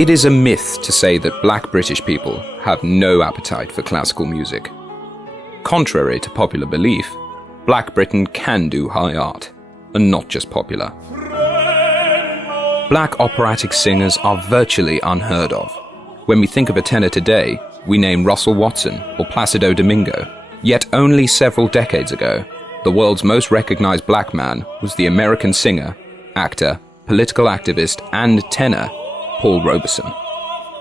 It is a myth to say that black British people have no appetite for classical music. Contrary to popular belief, Black Britain can do high art, and not just popular. Black operatic singers are virtually unheard of. When we think of a tenor today, we name Russell Watson or Placido Domingo. Yet only several decades ago, the world's most recognized black man was the American singer, actor, political activist, and tenor, Paul Robeson.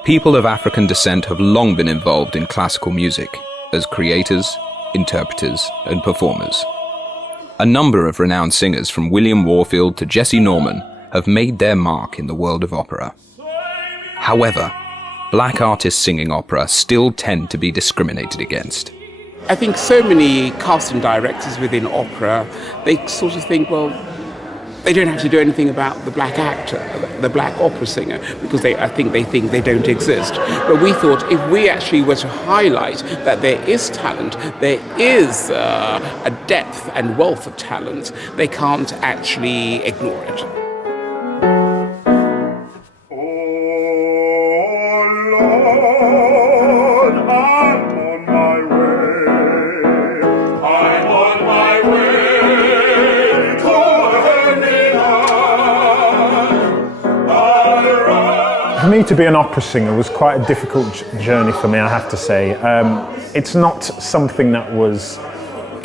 People of African descent have long been involved in classical music as creators, interpreters, and performers. A number of renowned singers from William Warfield to Jesse Norman have made their mark in the world of opera. However, black artists singing opera still tend to be discriminated against. I think so many casting directors within opera, they sort of think, well, they don't have to do anything about the black actor, the black opera singer, because I think they don't exist. But we thought if we actually were to highlight that there is talent, there is a depth and wealth of talent, they can't actually ignore it. For me to be an opera singer was quite a difficult journey for me, I have to say. It's not something that was,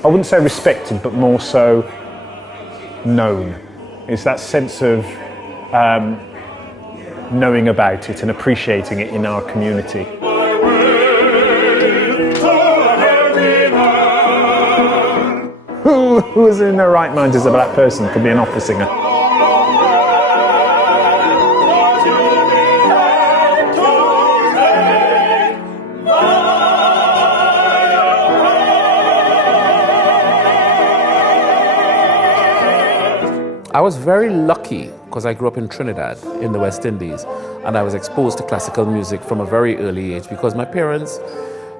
I wouldn't say respected, but more so known. It's that sense of knowing about it and appreciating it in our community. Who is in their right mind as a black person could be an opera singer? I was very lucky because I grew up in Trinidad in the West Indies, and I was exposed to classical music from a very early age because my parents,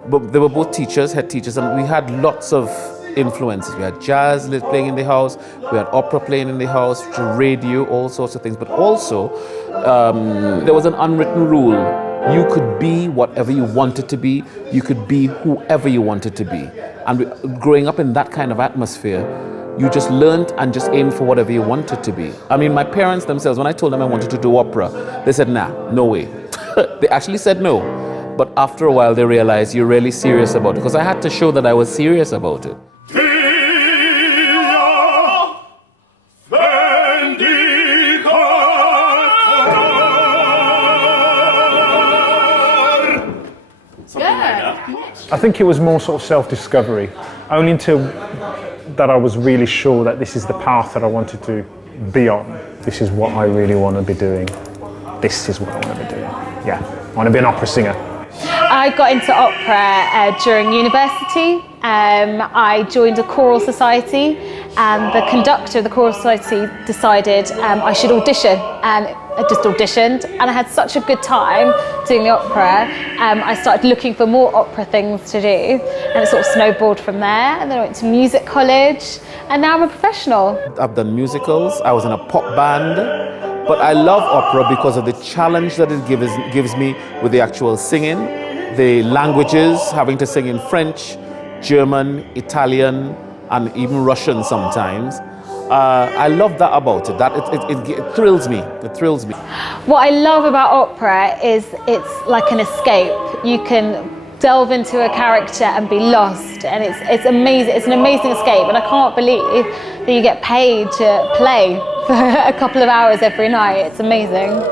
they were both teachers, head teachers, and we had lots of influences. We had jazz playing in the house, we had opera playing in the house, radio, all sorts of things. But also, there was an unwritten rule. You could be whatever you wanted to be. You could be whoever you wanted to be. And growing up in that kind of atmosphere, you just learned and just aimed for whatever you wanted to be. I mean, my parents themselves, when I told them I wanted to do opera, they said, nah, no way. They actually said no. But after a while, they realized you're really serious about it, because I had to show that I was serious about it. I think it was more sort of self-discovery, only until that I was really sure that this is the path that I wanted to be on. This is what I really want to be doing. This is what I want to be doing. Yeah, I want to be an opera singer. I got into opera during university. I joined a choral society, and the conductor of the choral society decided I should audition, and I just auditioned, and I had such a good time doing the opera. I started looking for more opera things to do, and it sort of snowballed from there. And then I went to music college, and now I'm a professional. I've done musicals, I was in a pop band, but I love opera because of the challenge that it gives me with the actual singing, the languages, having to sing in French, German, Italian, and even Russian sometimes. I love that about it. That it thrills me. It thrills me. What I love about opera is it's like an escape. You can delve into a character and be lost, and it's amazing. It's an amazing escape, and I can't believe that you get paid to play for a couple of hours every night. It's amazing.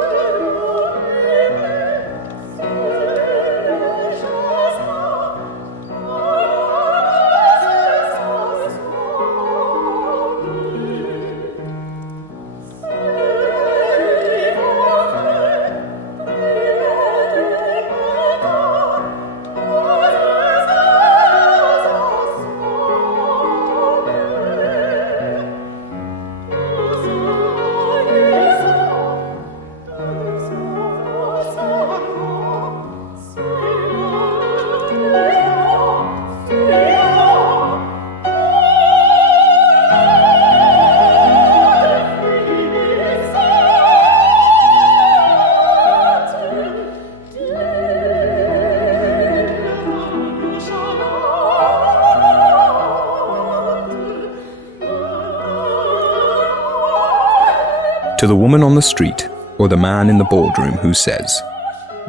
To the woman on the street or the man in the boardroom who says,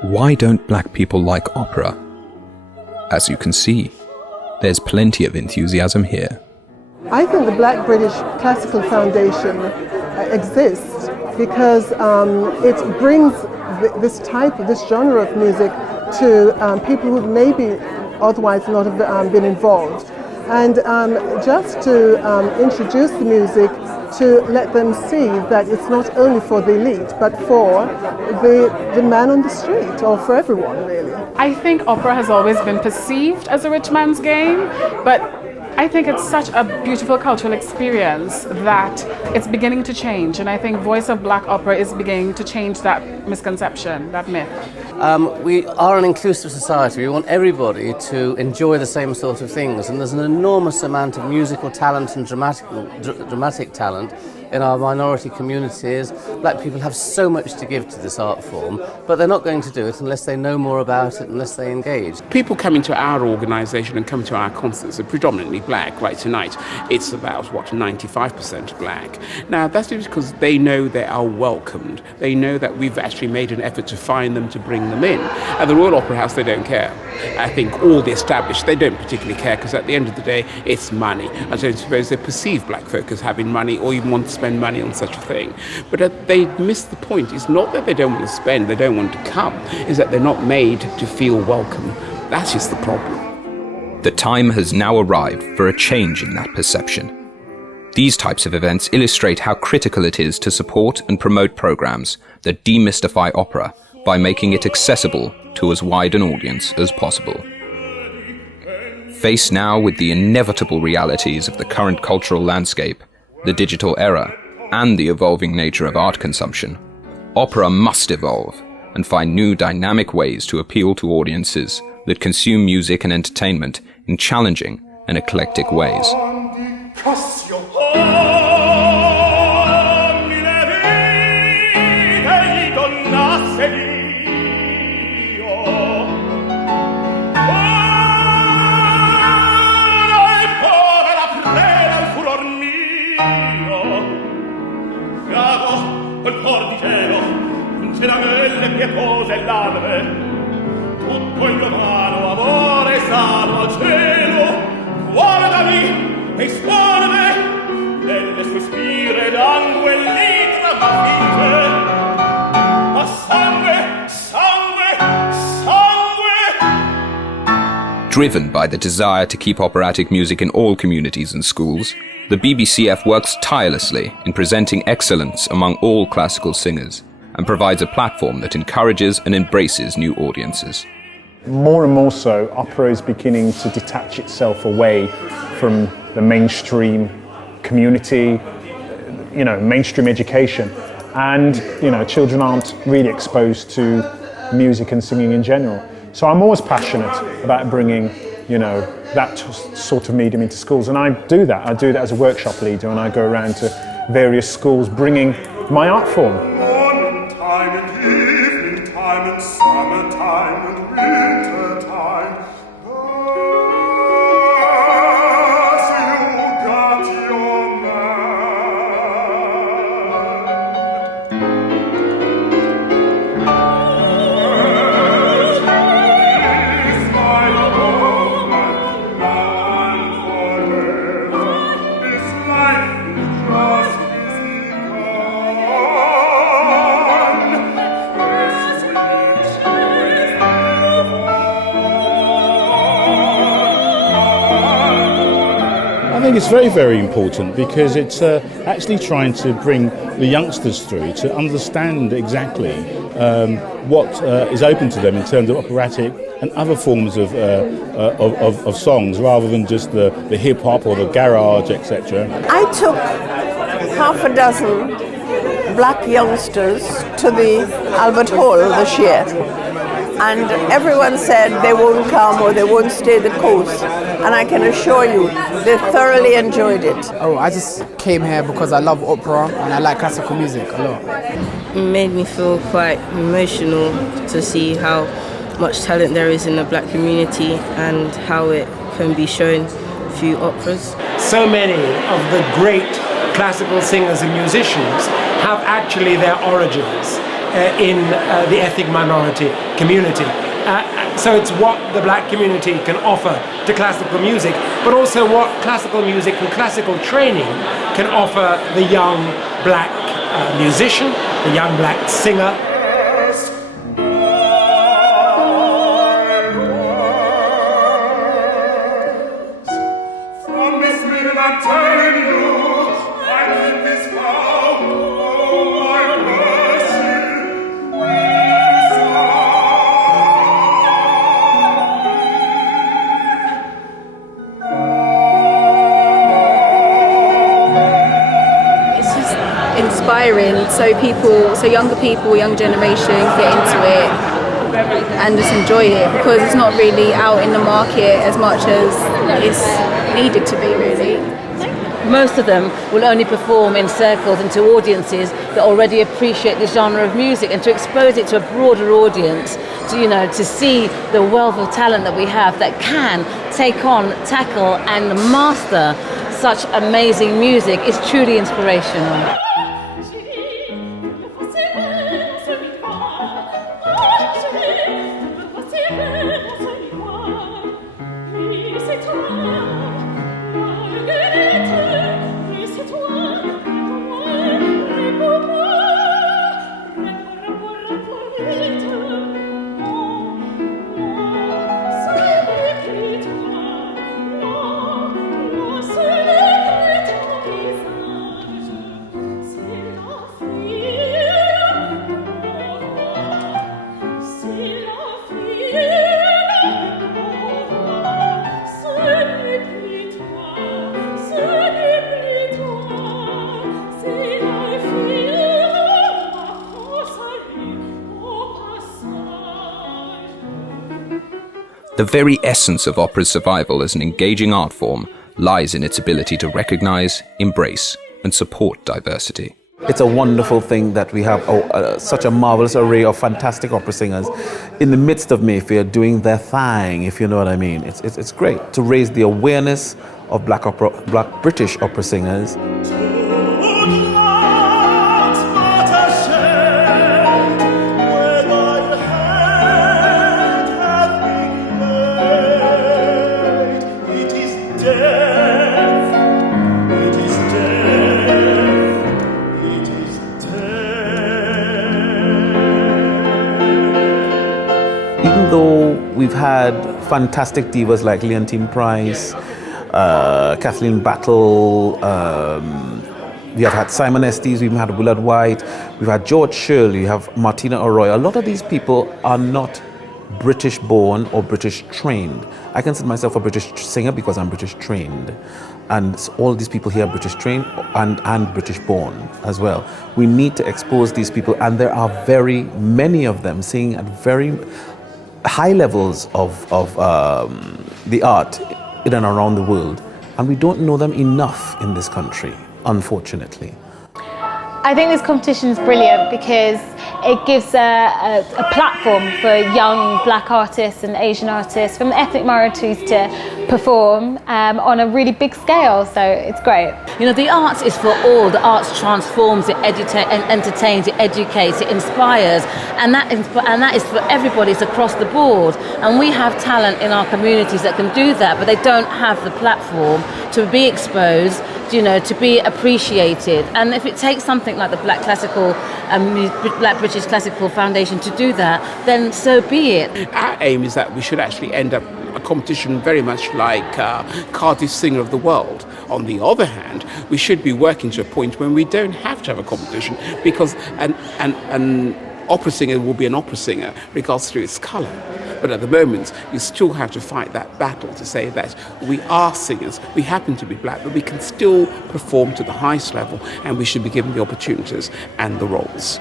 "Why don't black people like opera?" As you can see, there's plenty of enthusiasm here. I think the Black British Classical Foundation exists because it brings this genre of music to people who maybe otherwise not have been involved. And just to introduce the music, to let them see that it's not only for the elite, but for the man on the street, or for everyone, really. I think opera has always been perceived as a rich man's game, but I think it's such a beautiful cultural experience that it's beginning to change, and I think Voice of Black Opera is beginning to change that misconception, that myth. We are an inclusive society. We want everybody to enjoy the same sort of things, and there's an enormous amount of musical talent and dramatic talent in our minority communities. Black people have so much to give to this art form, but they're not going to do it unless they know more about it, unless they engage. People coming to our organisation and come to our concerts are predominantly black. Like tonight, it's about, 95% black. Now, that's because they know they are welcomed. They know that we've actually made an effort to find them, to bring them in. At the Royal Opera House, they don't care. I think all the established, they don't particularly care, because at the end of the day, it's money. I don't suppose they perceive black folk as having money or even want to spend money on such a thing. But they miss the point. It's not that they don't want to spend, they don't want to come. It's that they're not made to feel welcome. That's just the problem. The time has now arrived for a change in that perception. These types of events illustrate how critical it is to support and promote programs that demystify opera by making it accessible to as wide an audience as possible. Faced now with the inevitable realities of the current cultural landscape, the digital era, and the evolving nature of art consumption, opera must evolve and find new dynamic ways to appeal to audiences that consume music and entertainment in challenging and eclectic ways. pietose larve, tutto il lontano amore sano al cielo, guardami e suonami nelle sue spire d'angue litra battite, ma sangue, sangue, sangue. Driven by the desire to keep operatic music in all communities and schools, the BBCF works tirelessly in presenting excellence among all classical singers, and provides a platform that encourages and embraces new audiences. More and more so, opera is beginning to detach itself away from the mainstream community, mainstream education. And, children aren't really exposed to music and singing in general. So I'm always passionate about bringing, that sort of medium into schools. And I do that. I do that as a workshop leader, and I go around to various schools bringing my art form. Time and evening time and summertime and winter time. Thus you got your man. Is my woman man forever? Is life just I think it's very, very important because it's actually trying to bring the youngsters through to understand exactly what is open to them in terms of operatic and other forms of songs, rather than just the hip hop or the garage, etc. I took half a dozen black youngsters to the Albert Hall this year, and everyone said they won't come or they won't stay the course, and I can assure you they thoroughly enjoyed it. Oh, I just came here because I love opera and I like classical music a lot. It made me feel quite emotional to see how much talent there is in the black community and how it can be shown through operas. So many of the great classical singers and musicians have actually their origins in the ethnic minority community. So it's what the black community can offer to classical music, but also what classical music and classical training can offer the young black musician, the young black singer. So younger people, young generation get into it and just enjoy it, because it's not really out in the market as much as it's needed to be, really. Most of them will only perform in circles and to audiences that already appreciate this genre of music, and to expose it to a broader audience, to see the wealth of talent that we have that can take on, tackle and master such amazing music is truly inspirational. The very essence of opera's survival as an engaging art form lies in its ability to recognise, embrace and support diversity. It's a wonderful thing that we have such a marvelous array of fantastic opera singers in the midst of Mayfair doing their thing, if you know what I mean. It's great to raise the awareness of black British opera singers. Even though we've had fantastic divas like Leontine Price, Kathleen Battle, we have had Simon Estes, we've had Willard White, we've had George Shirley, we have Martina Arroyo. A lot of these people are not British born or British trained. I consider myself a British singer because I'm British trained. And all these people here are British trained and British born as well. We need to expose these people, and there are very many of them singing at very high levels of the art in and around the world, and we don't know them enough in this country, unfortunately. I think this competition is brilliant because it gives a platform for young black artists and Asian artists from ethnic minorities to perform on a really big scale, so it's great. You know, the arts is for all. The arts transforms, it entertains, it educates, it inspires, and that is for everybody. It's across the board, and we have talent in our communities that can do that, but they don't have the platform to be exposed, to be appreciated. And if it takes something like the Black British Classical Foundation to do that, then so be it. Our aim is that we should actually end up a competition very much like Cardiff Singer of the World. On the other hand, we should be working to a point when we don't have to have a competition, because an opera singer will be an opera singer regardless of its colour. But at the moment, you still have to fight that battle to say that we are singers, we happen to be black, but we can still perform to the highest level, and we should be given the opportunities and the roles.